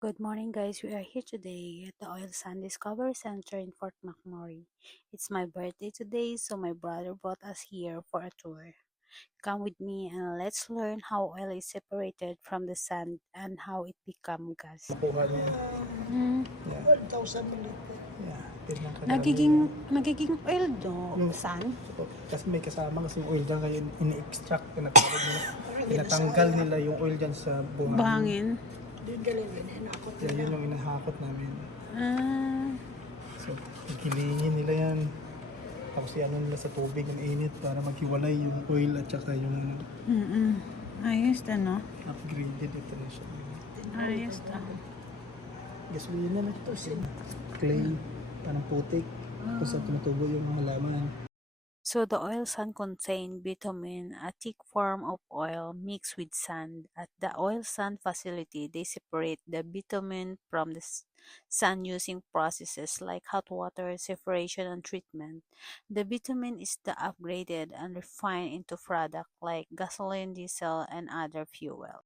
Good morning, guys. We are here today at the Oil Sand Discovery Center in Fort McMurray. It's my birthday today, so my brother brought us here for a tour. Come with me and let's learn how oil is separated from the sand and how it becomes gas. Nakuha niya. Hmm. Yeah. 1,000 liter. Yeah. Ganyan kadami Nagiging, yan. nagiging oil do, Yung- sand? Kasi may kasama kasing oil dyan, kaya ini-extract, tinatanggal nila yung oil dyan sa buhangin. Buhangin. Kaya yun yung inahakot namin. Ah, So, gigilingin nila yan. Tapos ano nila sa tubig ng init para maghiwalay yung oil at saka yung ayos na, no? upgraded ito na siya. Ayos na. Gasolina na ito. Clay, parang putik. Tapos sa tumutubo yung halaman. So the oil sand contain bitumen, a thick form of oil mixed with sand. At the oil sand facility, they separate the bitumen from the sand using processes like hot water separation and treatment. The bitumen is the upgraded and refined into product like gasoline, diesel, and other fuel.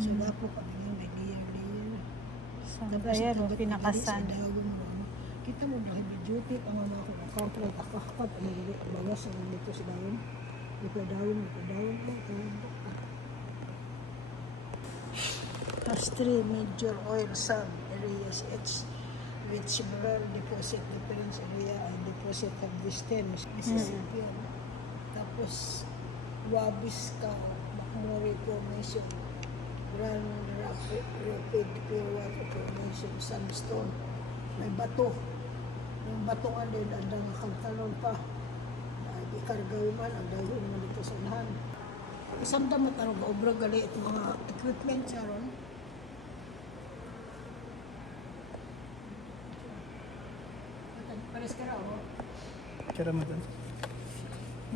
So dapo kami nga may layer. Ayan, pinakasan. Kita mo na heavy duty ang mga account like akakat ang mga bawas ang dito sa dayon. Ipadayon mo. Has three major oil sand areas each with several deposit different area and deposit of distance. Mississippi. Tapos Wabis ka Macmurray Formation. Grand Rapid Pure Water Formation, sandstone. May bato. Yung bato nga din, ang kagtalon pa. Ikargaw man, ang dayo naman dito sa unahan. Isang damat ano ba, obra gali ito mga equipment siya ron. Pares ka raw, Kira mo dyan.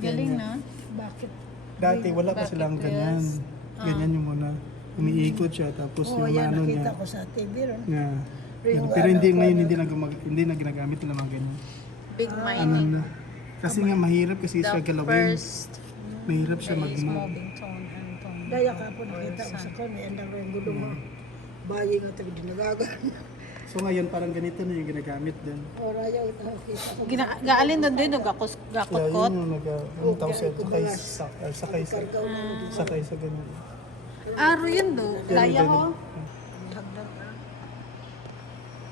Galing na. bakit? Dati wala pa Bakit silang yes? ganyan. Ganyan yung muna. Umiikot siya tapos Oo, yung yan, ano nakita niya. ko sa TV ron. Yeah. Yung Pero hindi ano, ngayon ano. hindi na ginagamit nila mga ganyan. Big Ano na. Kasi nga mahirap kasi siya galawin. Mahirap siya mag-move. tone and tone. Daya ka po nakita ko sa kanya, ang lang rin gulong mo. Bayi nga tabi dinagagan. So ngayon parang ganito na yung ginagamit din. O raya ito kita ko. Gaalin doon din, Kaya gakot-kot. yun yung ano tawag siya, sakay sa ganyan. Aro yun do. Ganun, Laya ko. ganun. Hagdan na.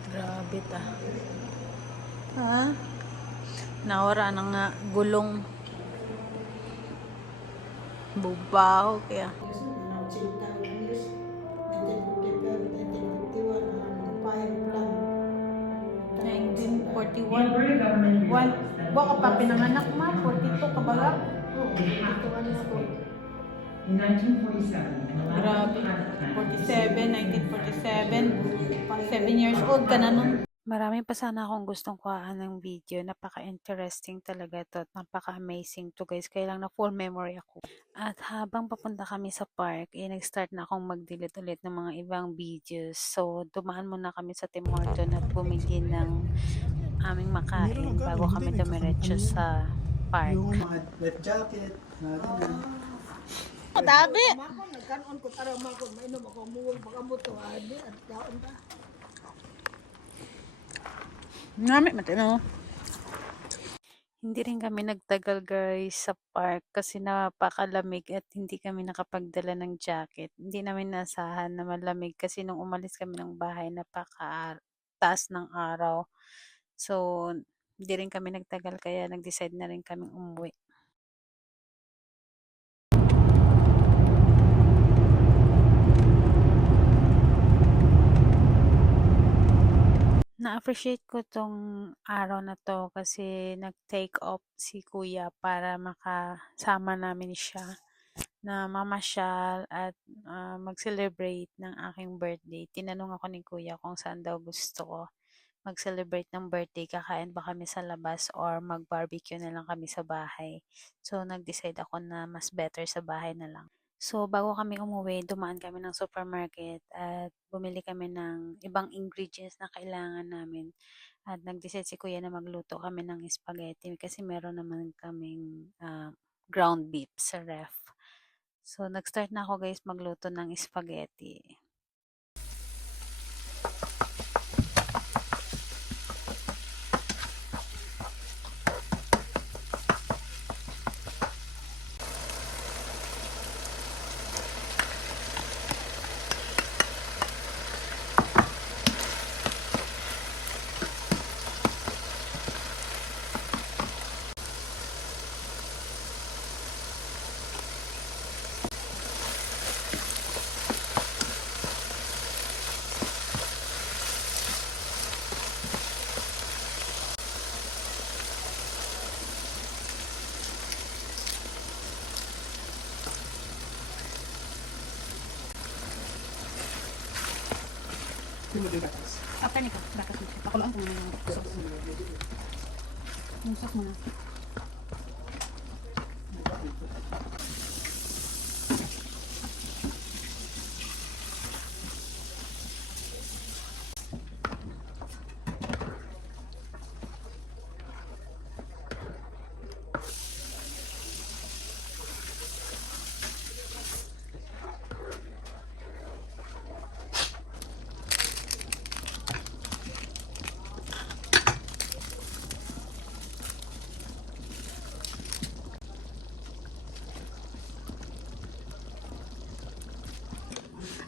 Grabe ta. Ha? Nawara na nga gulong. Bubaho kaya. 1941. Baka pa pinanganak ma, 42 kabaga. In 1947, Grabe. 47, 1947. 7 years old ka na nun. Marami pa sana akong gustong kuhaan ng video. Napaka-interesting talaga to at napaka-amazing to guys. Kaya lang na full memory ako. At habang papunta kami sa park, nag-start na akong mag-delete ulit ng mga ibang videos. So, dumaan muna kami sa Tim Horton at bumili ng aming makain bago kami dumiretso sa park. Yung mga life jacket, na ganyan. Dabi! Mako nagkanon ko tara mako mainom ako muwag baka mo to adi at kaon ta. Nami matino. Hindi rin kami nagtagal guys sa park kasi napakalamig at hindi kami nakapagdala ng jacket. Hindi namin nasahan na malamig kasi nung umalis kami ng bahay napaka-taas ng araw. So, hindi rin kami nagtagal kaya nag-decide na rin kaming umuwi. Na-appreciate ko tong araw na to kasi nag-take off si kuya para makasama namin siya na mamasyal at mag-celebrate ng aking birthday. Tinanong ako ni kuya kung saan daw gusto ko mag-celebrate ng birthday, kakain ba kami sa labas or mag-barbecue na lang kami sa bahay. So, nag-decide ako na mas better sa bahay na lang. So, bago kami umuwi, dumaan kami ng supermarket at bumili kami ng ibang ingredients na kailangan namin. At nag-decide si kuya na magluto kami ng spaghetti kasi meron naman kaming ground beef sa ref. So, nag-start na ako guys magluto ng spaghetti. Apa nih kak? Bakit nih? Pakuloan ko muna yung sauce. Yung sauce muna.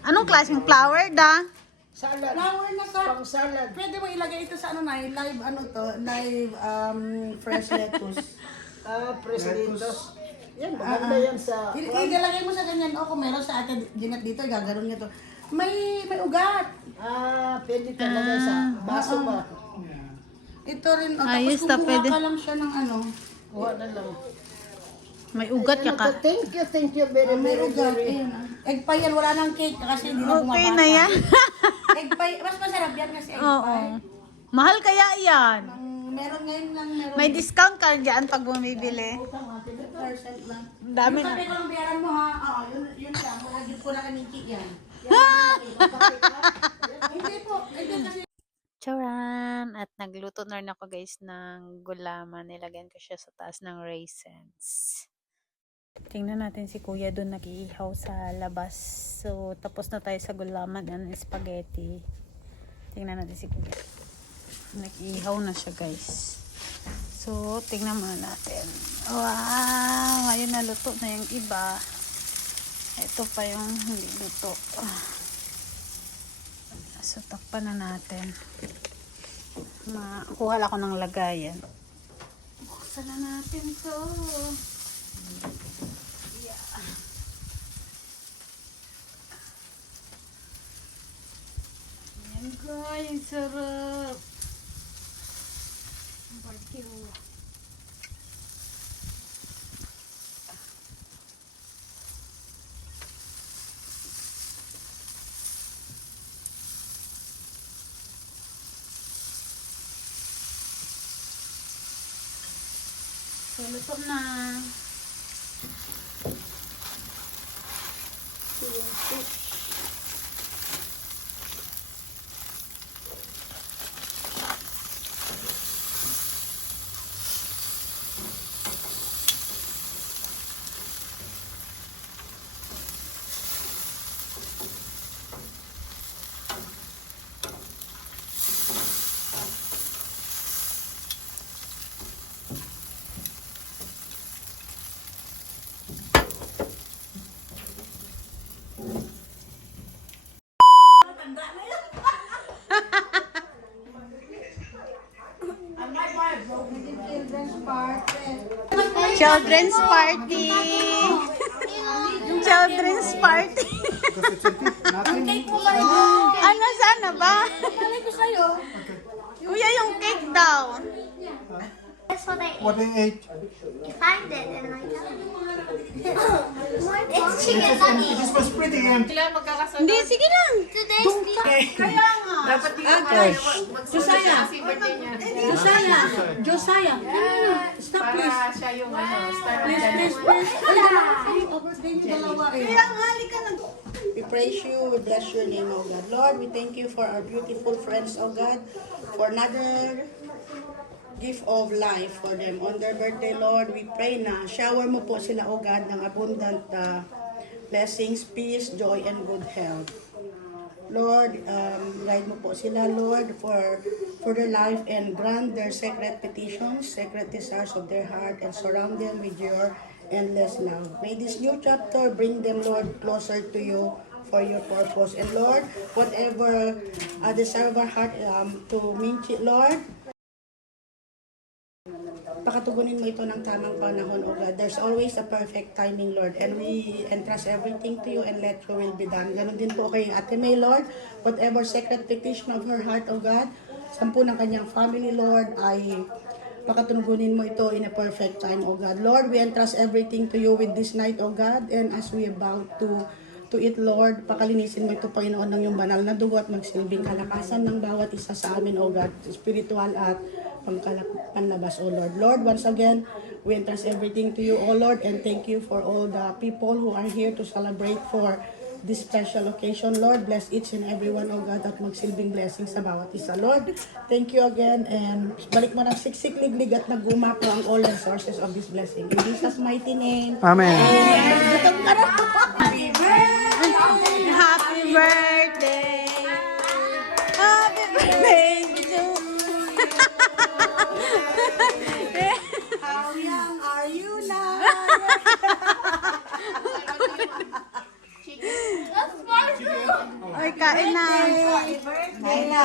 Anong klaseng flour da? Salad. Flour na sa... Pang salad. Pwede mo ilagay ito sa ano na, live ano to, live fresh lettuce. Presidentos. Yan, maganda yan sa... Ilalagay mo sa ganyan. O kung meron sa atin, ginat dito, gaganon nyo to. May ugat. Pwede talaga sa baso ba? Ito rin. O, Ayos tapos na, kukuha pwede. ka lang siya ng ano. Kuha na lang. May ugat Ano to? Thank you very, May very, ugat. very. Ayan, egg pie yan, wala nang cake kasi hindi na bumabata. Okay na yan. Egg pie, mas masarap yan kasi egg Oo. pie. Mahal kaya yan. Meron ngayon lang, meron. May discount ka dyan pag bumibili. 50% lang. Dami Yung na. kape ko ng bayaran mo ha. Oo, yun lang. Malagyan ko na kaniki yan. Hindi po. Hindi kasi. Charan! At nagluto na rin ako guys ng gulaman. Nilagyan ko siya sa taas ng raisins. Tingnan natin si kuya doon nag-iihaw sa labas. So, tapos na tayo sa gulaman and spaghetti. Tingnan natin si kuya. Nag-iihaw na siya guys. So, tingnan muna natin. Wow! Ngayon naluto na yung iba. Ito pa yung hindi luto. So, takpan na natin. Kuha lang ako ng lagayan. Buksan na natin to. Yeah. Ayan guys, sarap. Barbecue. So, luto na. Children's party! Children's party! Ano sana ba? Kuya, yung cake daw. That's what I ate. What I ate? You find it and I tell you. It's chicken nugget. This was pretty and Hindi, sige lang. Today's Josiah, stop please. Please. We praise you, we bless your name, O God. Lord, we thank you for our beautiful friends, O God, for another gift of life for them. On their birthday, Lord, we pray na shower mo po sila, O God, ng abundant blessings, peace, joy, and good health. Lord, guide mo po sila, Lord, for their life and grant their secret petitions, secret desires of their heart, and surround them with your endless love. May this new chapter bring them, Lord, closer to you for your purpose. And Lord, whatever desire of our heart to Minchi, Lord, pakatugunin mo ito ng tamang panahon, O God. There's always a perfect timing, Lord. And we entrust everything to you and let your will be done. Ganon din po kay Ate May, Lord. Whatever secret petition of her heart, O God, sampu ng kanyang family, Lord, ay pakatugunin mo ito in a perfect time, O God. Lord, we entrust everything to you with this night, O God. And as we about to it, Lord, pakalinisin mo ito, Panginoon, ng yung banal na dugo at magsilbing kalakasan ng bawat isa sa amin, O God, spiritual at panlabas, O Lord. Lord, once again, we entrust everything to you, O Lord, and thank you for all the people who are here to celebrate for this special occasion. Lord, bless each and every one, O God, at magsilbing blessing sa bawat isa. Lord, thank you again, and balik mo ng siksik, liglig at naguma po ang all and sources of this blessing. In Jesus' mighty name. Amen. Happy birthday! Happy birthday! Happy birthday to How young are you now? Ay, kain na. Kaya.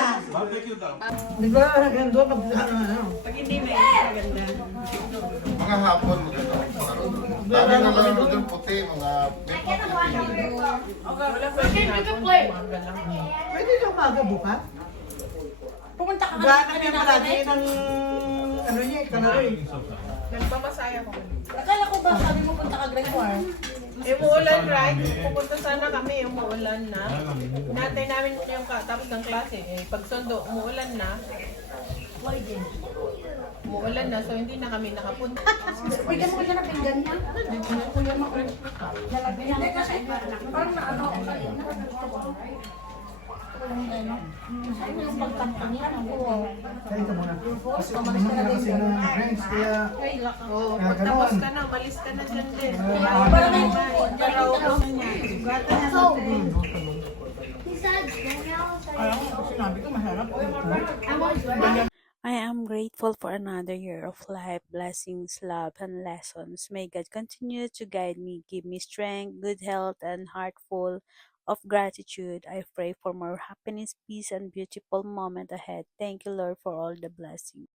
Mga hapon maganda. Dami na lang doon puti, mga Pwede na umaga bukas? Pumunta ka Gana niya palagi ng ano niya, kanaroy. Nagpamasaya ko. Akala ko ba sabi mo punta ka Gregoire? Umuulan, right? Pupunta sana kami, umuulan na. Natay namin yung tapos ng klase. Pagsundo, umuulan na. Umuulan na, so hindi na kami nakapunta. Bigyan mo siya ng pinggan niya. Parang na ano. Yung pagkanta niya, Kaya ito muna. Kasi umalis na kasi ng friends, kaya Oo, Kaya pagtapos ganun. ka na, umalis ka na dyan din. parang may He said, Sinabi ko masarap. I am grateful for another year of life, blessings, love, and lessons. May God continue to guide me, give me strength, good health, and heart full of gratitude. I pray for more happiness, peace, and beautiful moment ahead. Thank you, Lord, for all the blessings.